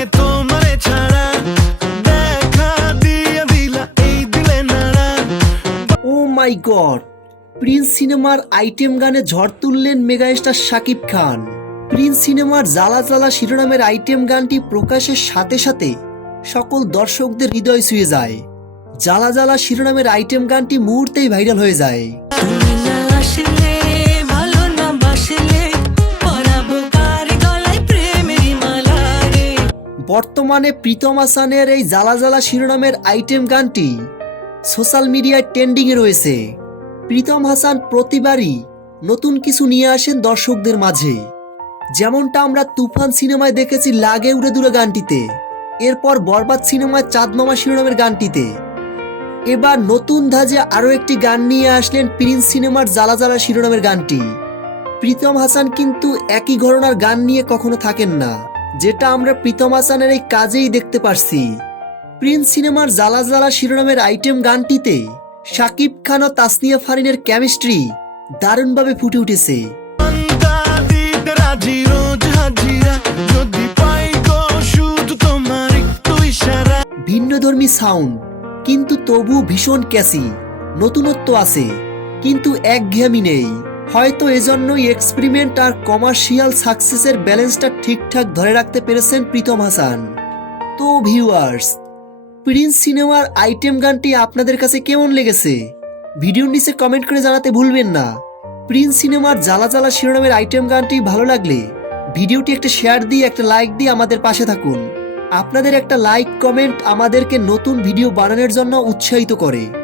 লাগে তোমারে ছাড়া, দেখা দিয়া দিলা এই দিলে নাড়া। ও মাই গড, প্রিন্স সিনেমার আইটেম গানে ঝড় তুললেন মেগাস্টার শাকিব খান। প্রিন্স সিনেমার জ্বালা জ্বালা শিরোনামের আইটেম গানটি প্রকাশের সাথে সাথে সকল দর্শকদের হৃদয় ছুঁয়ে যায়। জ্বালা জ্বালা শিরোনামের আইটেম গানটি মুহূর্তেই ভাইরাল হয়ে যায়। তুমি না আসলে ভালো না বাসলে পরাবো কার গলায় প্রেমেরই মালা রে। বর্তমানে প্রীতম হাসানের এই জ্বালা জ্বালা শিরোনামের আইটেম গানটি সোশ্যাল মিডিয়ায় ট্রেন্ডিংয়ে রয়েছে। প্রীতম হাসান প্রতিবারই নতুন কিছু নিয়ে আসেন দর্শকদের মাঝে, যেমনটা আমরা তুফান সিনেমায় দেখেছি লাগে উড়ে দূরে গানটিতে, এরপর বরবাদ সিনেমায় চাঁদ মামা শিরোনামের গানটিতে। এবার নতুন ধাঁচে আরও একটি গান নিয়ে আসলেন প্রিন্স সিনেমার জ্বালা জ্বালা শিরোনামের গানটি। প্রীতম হাসান কিন্তু একই ঘরানার গান নিয়ে কখনো থাকেন না, যেটা আমরা প্রীতম হাসানের এই কাজেই দেখতে পারছি। প্রিন্স সিনেমার জ্বালা জ্বালা শিরোনামের আইটেম গানটিতে শাকিব খান ও তাসনিয়া ফারিনের কেমিস্ট্রি দারুণভাবে ফুটে উঠেছে। মনটা দিতে রাজি রোজ হাজিরা, যদি পাই গো শুধু তোমার একটু ইশারা। ভিন্নধর্মী সাউন্ড কিন্তু তবু ভীষণ ক্যাসি, নতুনত্ব আছে কিন্তু একঘেয়েমি নেই। হয়তো এজন্যই এক্সপেরিমেন্ট আর কমার্শিয়াল সাকসেসের ব্যালেন্সটা ঠিকঠাক ধরে রাখতে পেরেছেন প্রীতম হাসান। তো ভিউয়ার্স, প্রিন্স সিনেমার আইটেম গানটি আপনাদের কাছে কেমন লেগেছে ভিডিওর নিচে কমেন্ট করে জানাতে ভুলবেন না। প্রিন্স সিনেমার জ্বালা জ্বালা শিরোনামের আইটেম গানটি ভালো লাগলে ভিডিওটি একটা শেয়ার দিয়ে একটা লাইক দিয়ে আমাদের পাশে থাকুন। আপনাদের একটা লাইক কমেন্ট আমাদেরকে নতুন ভিডিও বানানোর জন্য উৎসাহিত করে।